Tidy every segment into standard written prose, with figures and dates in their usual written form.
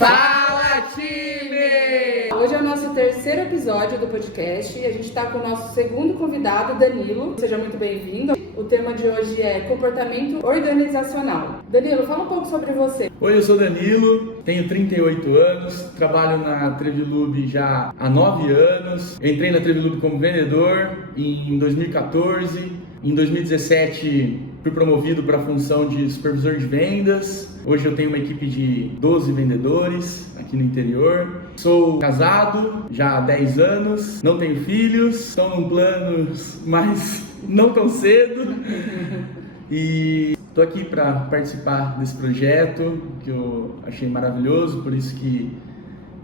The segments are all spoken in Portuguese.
Fala, time! Hoje é o nosso terceiro episódio do podcast e a gente está com o nosso segundo convidado, Danilo. Seja muito bem-vindo. O tema de hoje é comportamento organizacional. Danilo, fala um pouco sobre você. Oi, eu sou Danilo, tenho 38 anos, trabalho na Trevilub já há 9 anos. Eu entrei na Trevilub como vendedor em 2014. Em 2017 fui promovido para a função de supervisor de vendas. Hoje eu tenho uma equipe de 12 vendedores aqui no interior. Sou casado já há 10 anos, não tenho filhos, estou num planos, mas não tão cedo. E estou aqui para participar desse projeto que eu achei maravilhoso, por isso que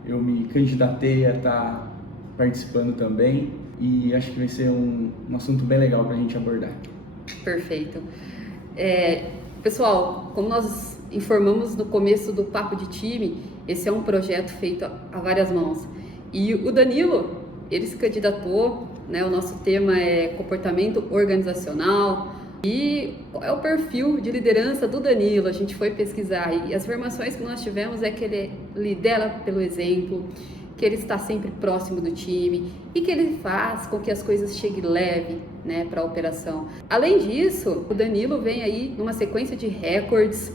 eu me candidatei a estar participando também. E acho que vai ser um assunto bem legal para a gente abordar. Perfeito. Pessoal, como nós informamos no começo do Papo de Time, esse é um projeto feito a várias mãos. E o Danilo, ele se candidatou, né? O nosso tema é comportamento organizacional. E qual é o perfil de liderança do Danilo? A gente foi pesquisar e as informações que nós tivemos é que ele lidera pelo exemplo, que ele está sempre próximo do time e que ele faz com que as coisas cheguem leve, né, para a operação. Além disso, o Danilo vem aí numa sequência de recordes,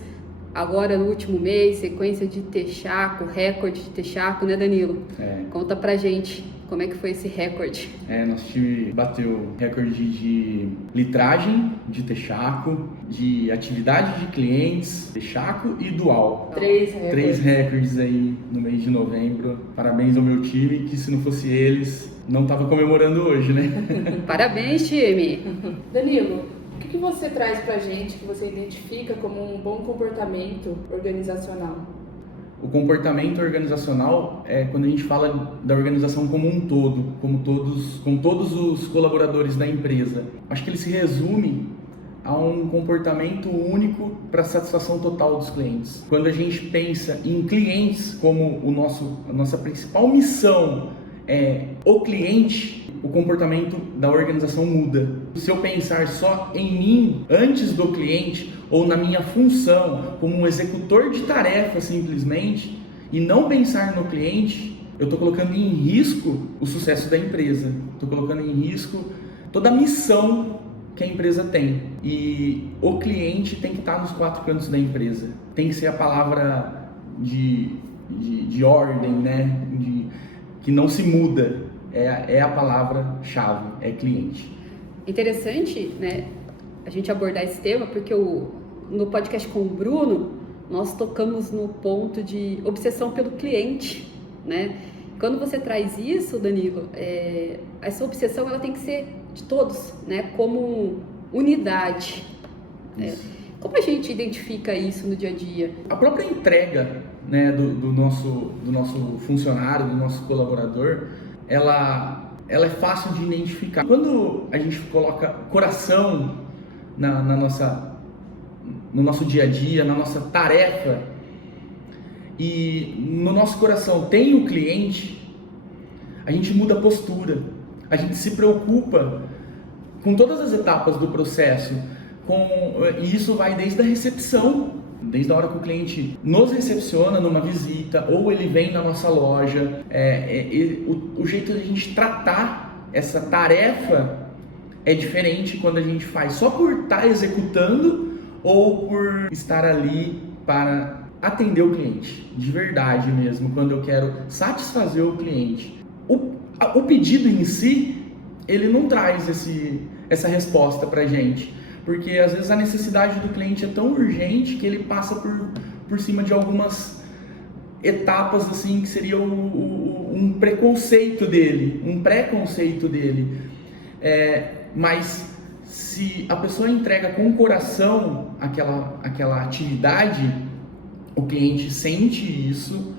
agora no último mês, sequência de Texaco, recorde de Texaco, né, Danilo? Conta pra gente como é que foi esse recorde. Nosso time bateu recorde de litragem de Texaco, de atividade de clientes, Texaco e dual. 3 recordes aí no mês de novembro. Parabéns ao meu time, que se não fosse eles, não estava comemorando hoje, né? Parabéns, time! Danilo, o que você traz pra gente que você identifica como um bom comportamento organizacional? O comportamento organizacional é quando a gente fala da organização como um todo, com todos os colaboradores da empresa. Acho que ele se resume a um comportamento único para a satisfação total dos clientes. Quando a gente pensa em clientes como a nossa principal missão é o cliente, o comportamento da organização muda. Se eu pensar só em mim antes do cliente ou na minha função como um executor de tarefa simplesmente e não pensar no cliente, eu estou colocando em risco o sucesso da empresa. Estou colocando em risco toda a missão que a empresa tem. E o cliente tem que estar nos 4 cantos da empresa. Tem que ser a palavra de ordem, né? Que não se muda. É a palavra-chave, é cliente. Interessante, né, a gente abordar esse tema, porque no podcast com o Bruno, nós tocamos no ponto de obsessão pelo cliente, né? Quando você traz isso, Danilo, essa obsessão ela tem que ser de todos, né, como unidade. Como a gente identifica isso no dia a dia? A própria entrega, né, do nosso funcionário, do nosso colaborador, ela é fácil de identificar. Quando a gente coloca coração no nosso dia a dia, na nossa tarefa, e no nosso coração tem o cliente, a gente muda a postura, a gente se preocupa com todas as etapas do processo, e isso vai desde a recepção, desde a hora que o cliente nos recepciona numa visita, ou ele vem na nossa loja, o jeito de a gente tratar essa tarefa é diferente quando a gente faz só por estar executando ou por estar ali para atender o cliente, de verdade mesmo, quando eu quero satisfazer o cliente. O pedido em si, ele não traz essa resposta pra gente, porque às vezes a necessidade do cliente é tão urgente que ele passa por cima de algumas etapas assim que seria um preconceito dele, mas se a pessoa entrega com coração aquela atividade, o cliente sente isso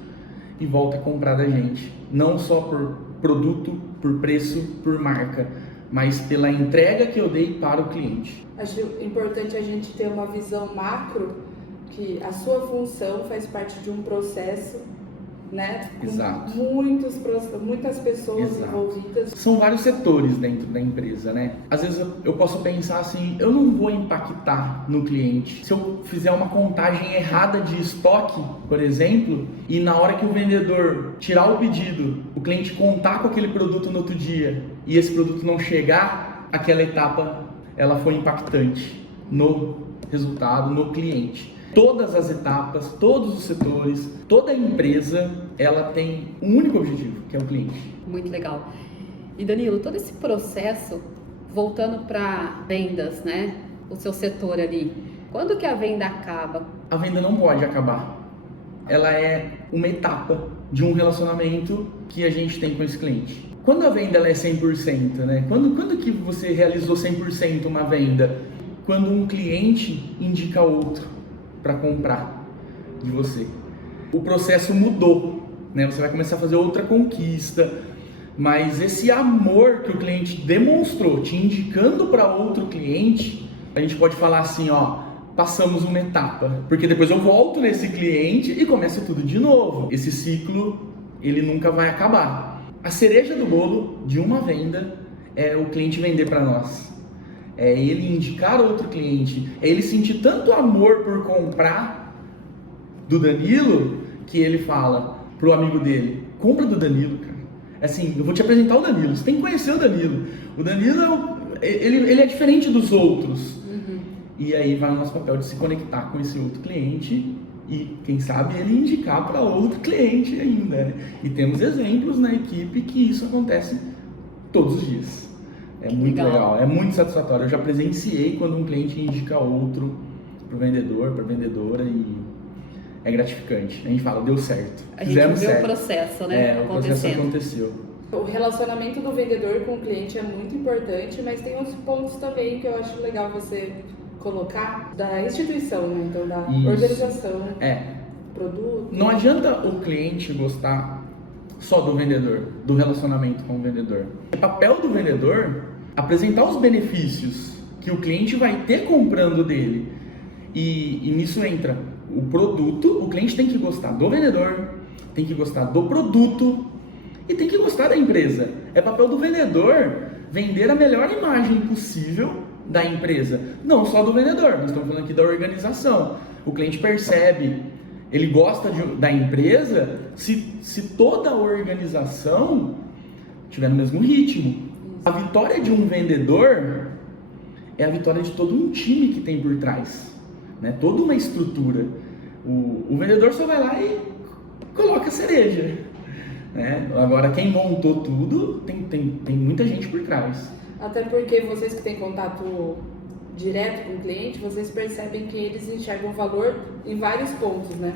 e volta a comprar da gente, não só por produto, por preço, por marca, mas pela entrega que eu dei para o cliente. Acho importante a gente ter uma visão macro, que a sua função faz parte de um processo né? Com Exato. muitas pessoas Exato. envolvidas. São vários setores dentro da empresa, né? Às vezes eu posso pensar assim, eu não vou impactar no cliente. Se eu fizer uma contagem errada de estoque, por exemplo, e na hora que o vendedor tirar o pedido, o cliente contar com aquele produto no outro dia e esse produto não chegar, aquela etapa ela foi impactante no resultado, no cliente. Todas as etapas, todos os setores, toda a empresa, ela tem um único objetivo, que é o cliente. Muito legal. E Danilo, todo esse processo, voltando para vendas, né? O seu setor ali, quando que a venda acaba? A venda não pode acabar. Ela é uma etapa de um relacionamento que a gente tem com esse cliente. Quando a venda ela é 100%, né? Quando que você realizou 100% uma venda? Quando um cliente indica outro para comprar de você. O processo mudou, né? Você vai começar a fazer outra conquista, mas esse amor que o cliente demonstrou, te indicando para outro cliente, a gente pode falar assim, ó, passamos uma etapa, porque depois eu volto nesse cliente e começa tudo de novo. Esse ciclo, ele nunca vai acabar. A cereja do bolo de uma venda é o cliente vender para nós. É ele indicar outro cliente, é ele sentir tanto amor por comprar do Danilo, que ele fala pro amigo dele, compra do Danilo, cara. Assim, eu vou te apresentar o Danilo, você tem que conhecer o Danilo. O Danilo, ele é diferente dos outros. E aí vai o nosso papel de se conectar com esse outro cliente e, quem sabe, ele indicar para outro cliente ainda, né? E temos exemplos na equipe que isso acontece todos os dias. É muito legal, é muito satisfatório. Eu já presenciei quando um cliente indica outro pro vendedor, pra vendedora, e é gratificante. A gente fala, deu certo. A gente vê o processo, né? O processo aconteceu. O relacionamento do vendedor com o cliente é muito importante, mas tem uns pontos também que eu acho legal você colocar da instituição, né? Então, da organização, produto. Não adianta o cliente gostar só do vendedor, do relacionamento com o vendedor. O papel do vendedor é apresentar os benefícios que o cliente vai ter comprando dele. E nisso entra o produto, o cliente tem que gostar do vendedor, tem que gostar do produto e tem que gostar da empresa. É papel do vendedor vender a melhor imagem possível da empresa. Não só do vendedor, nós estamos falando aqui da organização. O cliente percebe, ele gosta da empresa se toda a organização tiver no mesmo ritmo. A vitória de um vendedor é a vitória de todo um time que tem por trás, né? Toda uma estrutura. O vendedor só vai lá e coloca a cereja, né? Agora, quem montou tudo, tem muita gente por trás. Até porque vocês que têm contato direto com o cliente, vocês percebem que eles enxergam valor em vários pontos, né?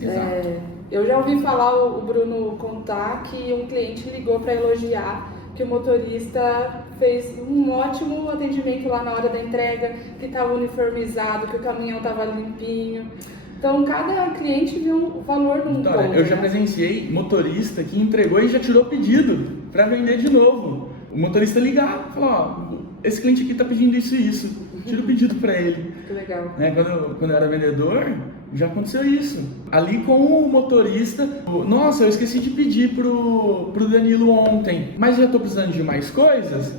Exato. Eu já ouvi falar o Bruno contar que um cliente ligou para elogiar que o motorista fez um ótimo atendimento lá na hora da entrega, que estava uniformizado, que o caminhão estava limpinho. Então, cada cliente viu um valor num ponto. Eu já presenciei motorista que entregou e já tirou pedido para vender de novo. O motorista ligar, falar, ó, esse cliente aqui está pedindo isso e isso, tira o pedido para ele. Que legal. Né? Quando eu era vendedor, já aconteceu isso. Ali com o motorista, nossa, eu esqueci de pedir pro Danilo ontem, mas já estou precisando de mais coisas,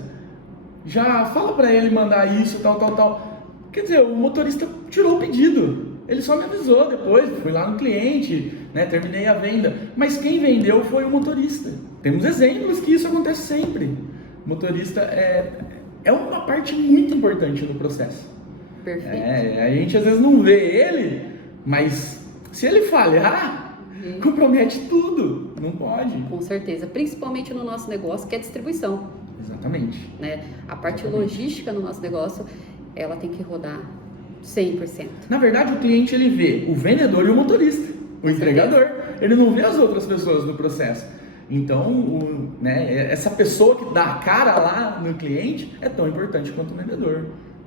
já fala para ele mandar isso, tal. Quer dizer, o motorista tirou o pedido. Ele só me avisou depois, fui lá no cliente, né, terminei a venda. Mas quem vendeu foi o motorista. Temos exemplos que isso acontece sempre. O motorista é uma parte muito importante no processo. Perfeito. A gente às vezes não vê ele, mas se ele falhar, compromete tudo. Não pode. Com certeza. Principalmente no nosso negócio, que é distribuição. Exatamente. Né? A parte logística no nosso negócio, ela tem que rodar 100%. Na verdade, o cliente ele vê o vendedor e o motorista, o entregador. Ele não vê as outras pessoas no processo. Então, essa pessoa que dá a cara lá no cliente é tão importante quanto o vendedor.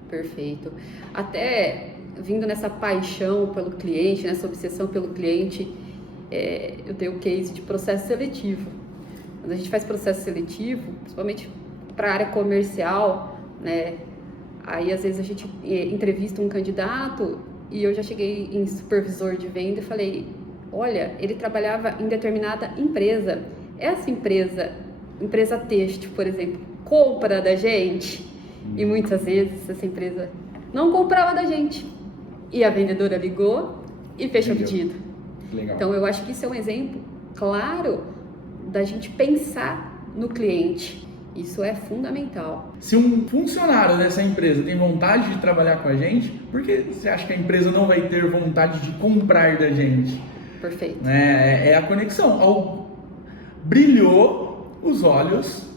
Perfeito. Até vindo nessa paixão pelo cliente, nessa obsessão pelo cliente, eu tenho o case de processo seletivo. Quando a gente faz processo seletivo, principalmente para a área comercial, né? Aí às vezes a gente entrevista um candidato e eu já cheguei em supervisor de venda e falei, olha, ele trabalhava em determinada empresa. Essa empresa têxtil, por exemplo, compra da gente. E muitas vezes essa empresa não comprava da gente. E a vendedora ligou e fechou o pedido. Legal. Então eu acho que isso é um exemplo claro da gente pensar no cliente. Isso é fundamental. Se um funcionário dessa empresa tem vontade de trabalhar com a gente, por que você acha que a empresa não vai ter vontade de comprar da gente? Perfeito. É a conexão. Brilhou os olhos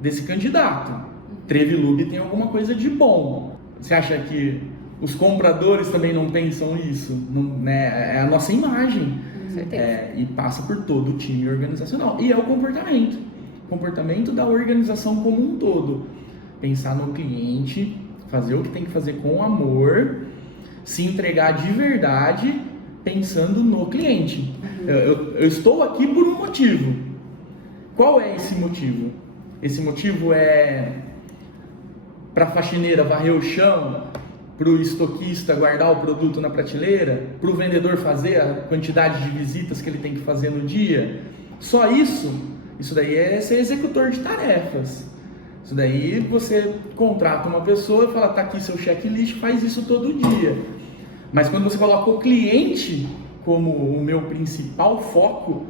desse candidato. Trevilube tem alguma coisa de bom. Você acha que os compradores também não pensam isso? Não, né? É a nossa imagem. Com certeza. E passa por todo o time organizacional. E é o comportamento da organização como um todo. Pensar no cliente, fazer o que tem que fazer com amor, se entregar de verdade, pensando no cliente. Eu estou aqui por um motivo. Qual é esse motivo? Esse motivo é para a faxineira varrer o chão, para o estoquista guardar o produto na prateleira, para o vendedor fazer a quantidade de visitas que ele tem que fazer no dia. Só isso? Isso daí é ser executor de tarefas. Isso daí você contrata uma pessoa e fala, tá aqui seu checklist, faz isso todo dia. Mas quando você coloca o cliente como o meu principal foco,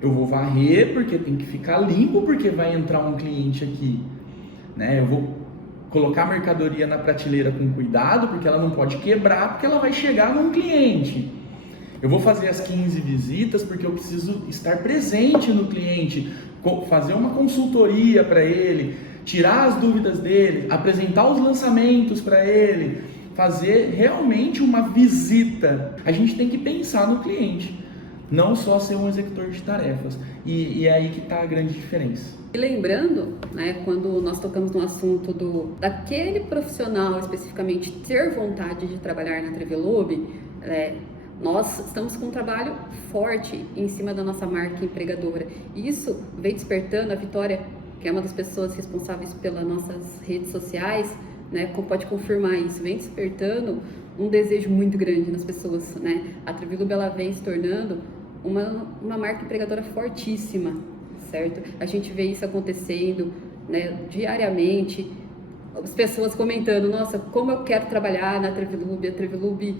eu vou varrer porque tem que ficar limpo, porque vai entrar um cliente aqui, né? Eu vou colocar a mercadoria na prateleira com cuidado, porque ela não pode quebrar, porque ela vai chegar num cliente. Eu vou fazer as 15 visitas porque eu preciso estar presente no cliente, fazer uma consultoria para ele, tirar as dúvidas dele, apresentar os lançamentos para ele, fazer realmente uma visita. A gente tem que pensar no cliente, não só ser um executor de tarefas. E é aí que está a grande diferença. E lembrando, né, quando nós tocamos no assunto daquele profissional especificamente ter vontade de trabalhar na Trevilube, nós estamos com um trabalho forte em cima da nossa marca empregadora. E isso vem despertando a Vitória, que é uma das pessoas responsáveis pelas nossas redes sociais, né, pode confirmar isso, vem despertando um desejo muito grande nas pessoas, né? A Trevilube, ela vem se tornando uma marca empregadora fortíssima, certo? A gente vê isso acontecendo, né, diariamente, as pessoas comentando, nossa, como eu quero trabalhar na Trevilube, a Trevilube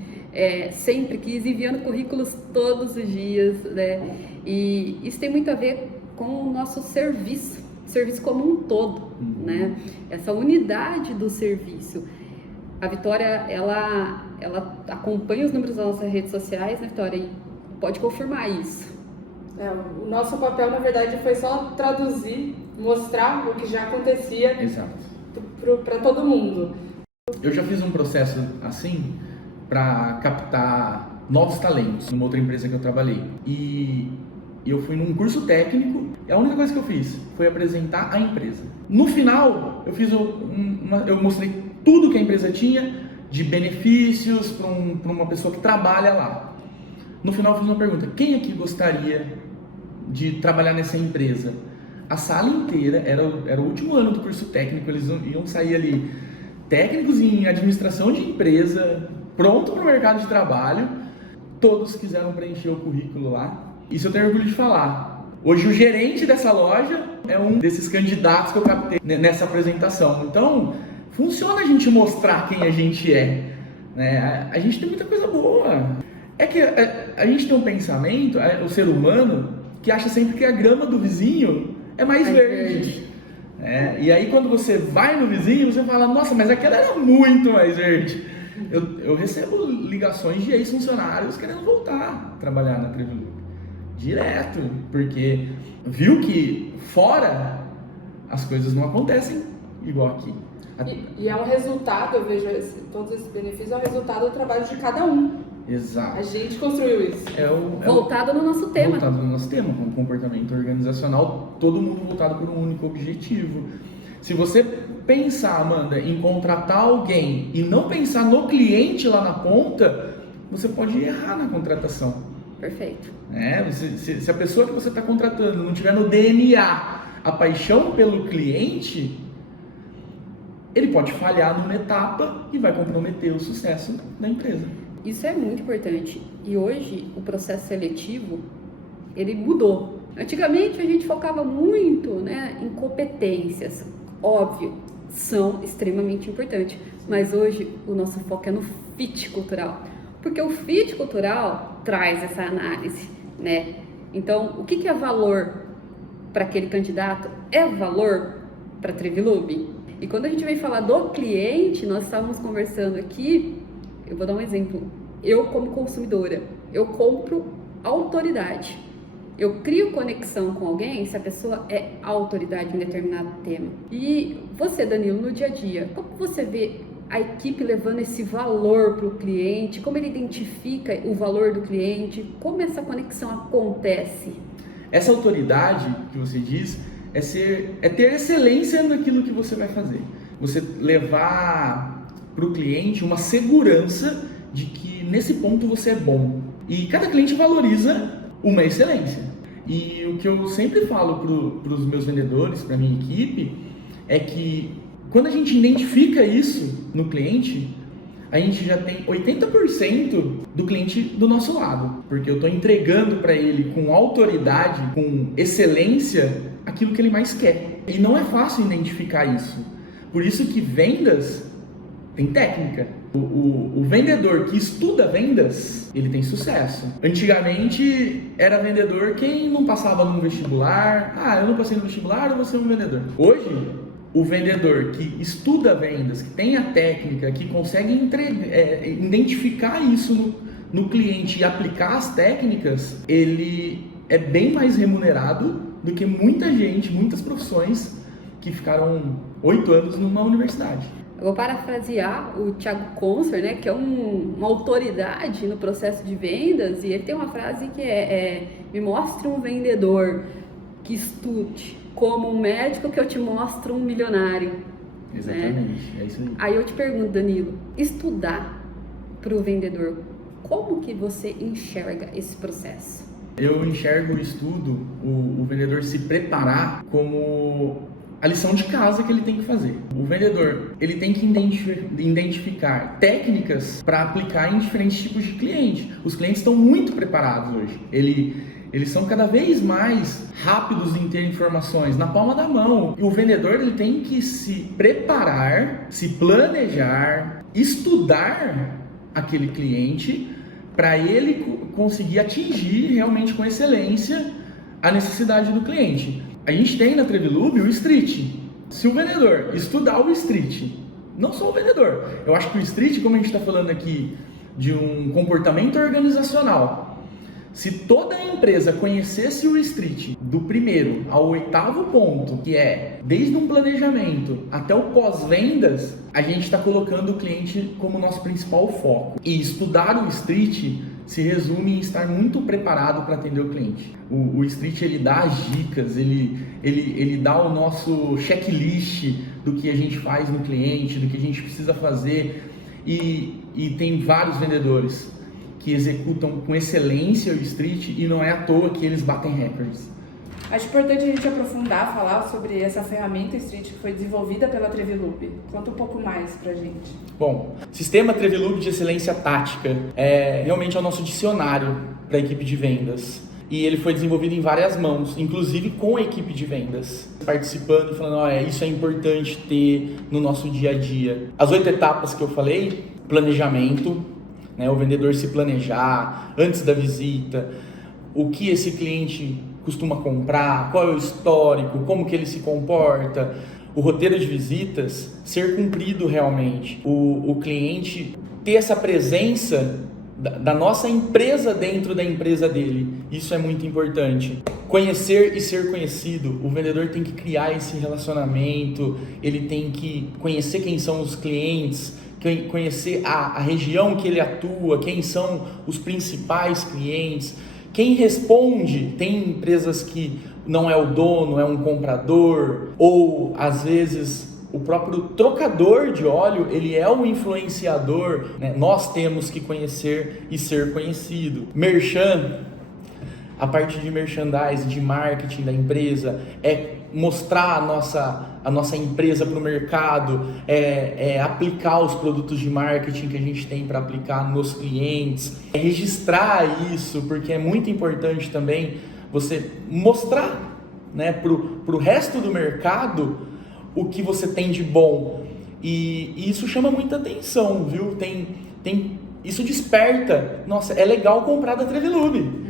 sempre quis, enviando currículos todos os dias, né? E isso tem muito a ver com o nosso serviço como um todo, né? Essa unidade do serviço. A Vitória, ela acompanha os números das nossas redes sociais, né, Vitória? E pode confirmar isso. O nosso papel, na verdade, foi só traduzir, mostrar o que já acontecia para todo mundo. Eu já fiz um processo assim para captar novos talentos numa outra empresa que eu trabalhei. E eu fui num curso técnico e a única coisa que eu fiz foi apresentar a empresa. No final, eu mostrei tudo que a empresa tinha de benefícios para uma pessoa que trabalha lá. No final, eu fiz uma pergunta: quem aqui gostaria de trabalhar nessa empresa? A sala inteira, era o último ano do curso técnico, eles iam sair ali técnicos em administração de empresa, pronto para o mercado de trabalho. Todos quiseram preencher o currículo lá. Isso eu tenho orgulho de falar. Hoje o gerente dessa loja é um desses candidatos que eu captei nessa apresentação. Então, funciona a gente mostrar quem a gente é, né? A gente tem muita coisa boa. É que a gente tem um pensamento, o ser humano, que acha sempre que a grama do vizinho é mais verde. E aí quando você vai no vizinho, você fala, nossa, mas aquela era muito mais verde. Eu recebo ligações de ex-funcionários querendo voltar a trabalhar na Trevilube. Direto, porque viu que fora as coisas não acontecem igual aqui. E é um resultado, eu vejo todos esses benefícios, é um resultado do trabalho de cada um. Exato. A gente construiu isso. Voltado no nosso tema. Voltado no nosso tema, com comportamento organizacional, todo mundo voltado por um único objetivo. Se você pensar, Amanda, em contratar alguém e não pensar no cliente lá na ponta, você pode errar na contratação. Perfeito. Se a pessoa que você está contratando não tiver no DNA a paixão pelo cliente, ele pode falhar numa etapa e vai comprometer o sucesso da empresa. Isso é muito importante. E hoje o processo seletivo, ele mudou. Antigamente a gente focava muito, né, em competências. Óbvio, são extremamente importantes. Mas hoje o nosso foco é no fit cultural. Porque o fit cultural traz essa análise, né? Então, o que é valor para aquele candidato? É valor para a Trevilube? E quando a gente vem falar do cliente, nós estávamos conversando aqui, eu vou dar um exemplo. Eu, como consumidora, eu compro autoridade. Eu crio conexão com alguém se a pessoa é autoridade em determinado tema. E você, Danilo, no dia a dia, como você vê a equipe levando esse valor para o cliente? Como ele identifica o valor do cliente? Como essa conexão acontece? Essa autoridade que você diz é ter excelência naquilo que você vai fazer. Você levar para o cliente uma segurança de que nesse ponto você é bom. E cada cliente valoriza uma excelência. E o que eu sempre falo para os meus vendedores, para a minha equipe, é que quando a gente identifica isso no cliente, a gente já tem 80% do cliente do nosso lado. Porque eu estou entregando para ele com autoridade, com excelência, aquilo que ele mais quer. E não é fácil identificar isso. Por isso que vendas tem técnica. O vendedor que estuda vendas, ele tem sucesso. Antigamente era vendedor quem não passava num vestibular. Eu não passei no vestibular, eu vou ser um vendedor. Hoje, o vendedor que estuda vendas, que tem a técnica, que consegue identificar isso no cliente e aplicar as técnicas, ele é bem mais remunerado do que muitas profissões que ficaram 8 anos numa universidade. Eu vou parafrasear o Thiago Conser, né, que é uma autoridade no processo de vendas, e ele tem uma frase que me mostre um vendedor que estude como um médico que eu te mostro um milionário. Exatamente, né? É isso aí. Aí eu te pergunto, Danilo, estudar para o vendedor, como que você enxerga esse processo? Eu enxergo o estudo, o vendedor se preparar como a lição de casa que ele tem que fazer. O vendedor, ele tem que identificar técnicas para aplicar em diferentes tipos de cliente. Os clientes estão muito preparados hoje. Eles são cada vez mais rápidos em ter informações na palma da mão. E o vendedor, ele tem que se preparar, se planejar, estudar aquele cliente para ele conseguir atingir realmente com excelência a necessidade do cliente. A gente tem na Trevilube o Street. Se o vendedor estudar o Street, não só o vendedor, eu acho que o Street, como a gente está falando aqui de um comportamento organizacional, se toda a empresa conhecesse o Street do primeiro ao 8º ponto, que é desde um planejamento até o pós-vendas, a gente está colocando o cliente como nosso principal foco. E estudar o Street se resume em estar muito preparado para atender o cliente. O Street, ele dá as dicas, ele dá o nosso checklist do que a gente faz no cliente, do que a gente precisa fazer, e tem vários vendedores que executam com excelência o Street, e não é à toa que eles batem recordes. Acho importante a gente aprofundar, falar sobre essa ferramenta Street que foi desenvolvida pela Trevilube. Conta um pouco mais pra gente. Bom, Sistema Trevilube de Excelência Tática realmente é o nosso dicionário para a equipe de vendas. E ele foi desenvolvido em várias mãos, inclusive com a equipe de vendas, participando e falando, isso é importante ter no nosso dia a dia. As 8 etapas que eu falei: planejamento, né, o vendedor se planejar antes da visita, o que esse cliente costuma comprar, qual é o histórico, como que ele se comporta, o roteiro de visitas ser cumprido realmente, o cliente ter essa presença da nossa empresa dentro da empresa dele. Isso é muito importante. Conhecer e ser conhecido. O vendedor tem que criar esse relacionamento, ele tem que conhecer quem são os clientes, conhecer a região que ele atua, quem são os principais clientes, quem responde. Tem empresas que não é o dono, é um comprador, ou às vezes o próprio trocador de óleo, ele é um influenciador, né? Nós temos que conhecer e ser conhecido. Merchan, a parte de merchandising, de marketing da empresa, é mostrar a nossa empresa para o mercado, aplicar os produtos de marketing que a gente tem para aplicar nos clientes, registrar isso, porque é muito importante também você mostrar, né, para o resto do mercado o que você tem de bom. E isso chama muita atenção, viu? Isso desperta, nossa, é legal comprar da Trevilube.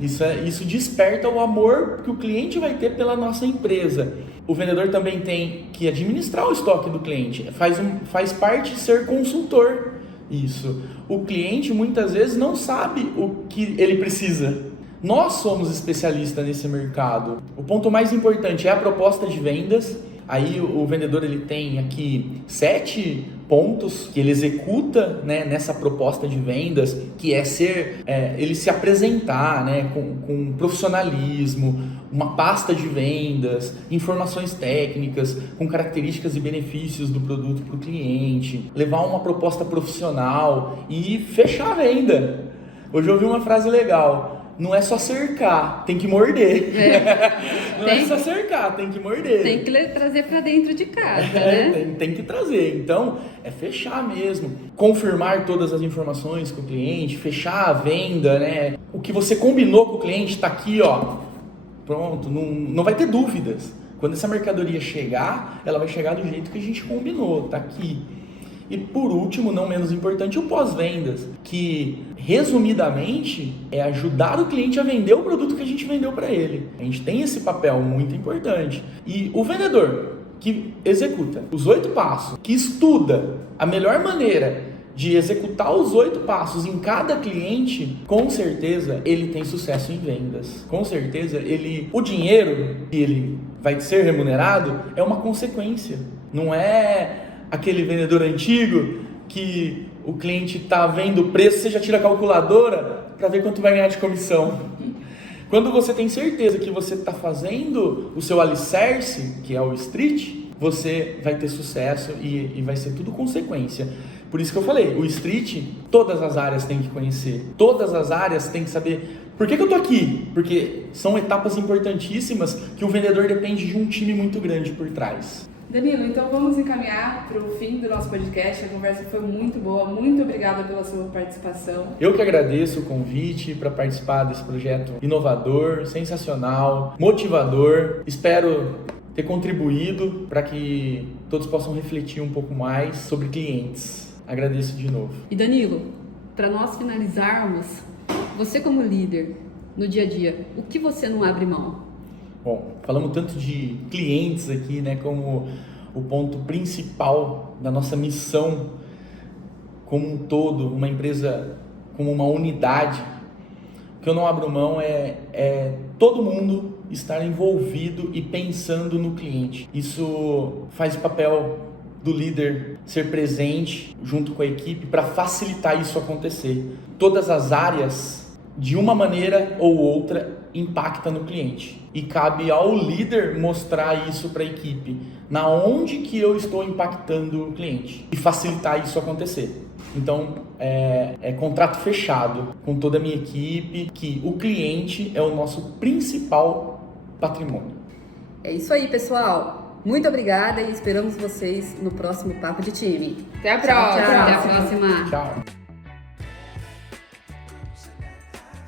Isso desperta o amor que o cliente vai ter pela nossa empresa. O vendedor também tem que administrar o estoque do cliente, faz parte de ser consultor. Isso. O cliente muitas vezes não sabe o que ele precisa. Nós somos especialistas nesse mercado. O ponto mais importante é a proposta de vendas. Aí o vendedor ele tem aqui 7 pontos que ele executa, né, nessa proposta de vendas, que é ele se apresentar, né, com profissionalismo, uma pasta de vendas, informações técnicas, com características e benefícios do produto para o cliente, levar uma proposta profissional e fechar a venda. Hoje eu ouvi uma frase legal. Não é só cercar, tem que morder. Não é só cercar, tem que morder. Tem que trazer para dentro de casa, né? Tem que trazer. Então, é fechar mesmo. Confirmar todas as informações com o cliente, fechar a venda, né? O que você combinou com o cliente está aqui, ó. Pronto, não vai ter dúvidas. Quando essa mercadoria chegar, ela vai chegar do jeito que a gente combinou, tá aqui. E por último, não menos importante, o pós-vendas, que resumidamente é ajudar o cliente a vender o produto que a gente vendeu para ele. A gente tem esse papel muito importante. E o vendedor que executa os 8 passos, que estuda a melhor maneira de executar os 8 passos em cada cliente, com certeza ele tem sucesso em vendas. Com certeza o dinheiro que ele vai ser remunerado é uma consequência. Não é aquele vendedor antigo que o cliente está vendo o preço, você já tira a calculadora para ver quanto vai ganhar de comissão. Quando você tem certeza que você está fazendo o seu alicerce, que é o street, você vai ter sucesso e vai ser tudo consequência. Por isso que eu falei, o street, todas as áreas têm que conhecer, todas as áreas têm que saber por que eu estou aqui, porque são etapas importantíssimas que o vendedor depende de um time muito grande por trás. Danilo, então vamos encaminhar para o fim do nosso podcast. A conversa foi muito boa, muito obrigada pela sua participação. Eu que agradeço o convite para participar desse projeto inovador, sensacional, motivador. Espero ter contribuído para que todos possam refletir um pouco mais sobre clientes. Agradeço de novo. E Danilo, para nós finalizarmos, você como líder no dia a dia, o que você não abre mão? Bom, falamos tanto de clientes aqui, né, como o ponto principal da nossa missão como um todo, uma empresa como uma unidade. O que eu não abro mão é todo mundo estar envolvido e pensando no cliente. Isso faz o papel do líder ser presente junto com a equipe para facilitar isso acontecer. Todas as áreas, de uma maneira ou outra, impacta no cliente e cabe ao líder mostrar isso para a equipe, na onde que eu estou impactando o cliente e facilitar isso acontecer. Então é contrato fechado com toda a minha equipe, que o cliente é o nosso principal patrimônio. É isso aí, pessoal. Muito obrigada e esperamos vocês no próximo Papo de Time. Até a próxima. Tchau. Até a próxima. Tchau.